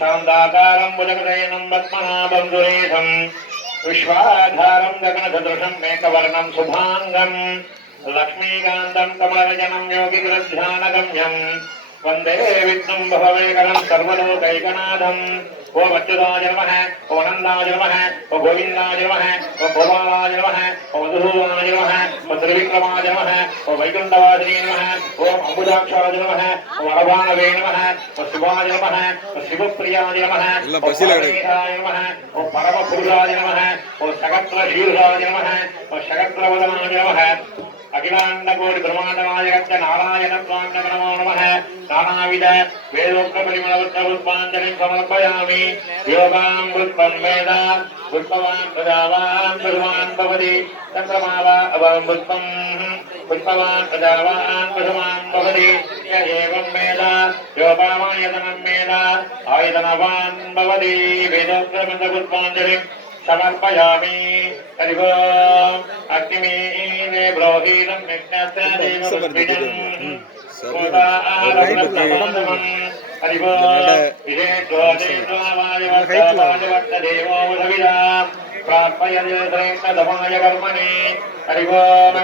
शान्ताकारं भुजगशयनं पद्मनाभं सुरेशं विश्वाधारं गगनसदृशं मेघवर्णं शुभाङ्गं लक्ष्मीकान्तं कमलनयनं योगिगृध्यानगम्यं वन्दे विष्णुं भववेकरं सर्वलोकैकनाथम् ओम अच्युताय नमः ओम आनन्दाय नमः ओम गोविन्दाय नमः ओम गोपालाय नमः ओम मधुसूदनाय नमः ओम त्रिविक्रमाय नमः ओम वैकुण्ठवासिने नमः ओम अम्बुजाक्षाय नमः ओम अरभानवे नमः ओम शिवाय नमः ओम शिवप्रियाय नमः ओम परमेशाय नमः ओम परमपुरुषाय नमः ओम सकलशीर्षाय नमः ओम सकलवदनाय नमः अखिलांडकोटि ब्रह्मांडनायक नारायण स्वामी नमो नमः नानाविध वेदोक्त परिमलपुष्पांजलिं समर्पयामि योगां पुष्पं वेद पुष्पवान् प्रजावान् पुष्पवान् भवति चन्द्रमावा अवं पुष्पं पुष्पवान् प्रजावान् पुष्पवान् भवति य एवं वेद योगामायतनं वेद आयतनवान् भवति वेदोक्त पुष्पांजलिं समर्पयामि हरि ओम् अग्निमीने ब्रोहीनं नित्यस्य देववद्भिजम् कोदारब्रह्ममानवम् हरि ओम् विशेषो देवो वसविदा प्रापयते श्रेष्ठतमाय कर्मणि हरि ओम्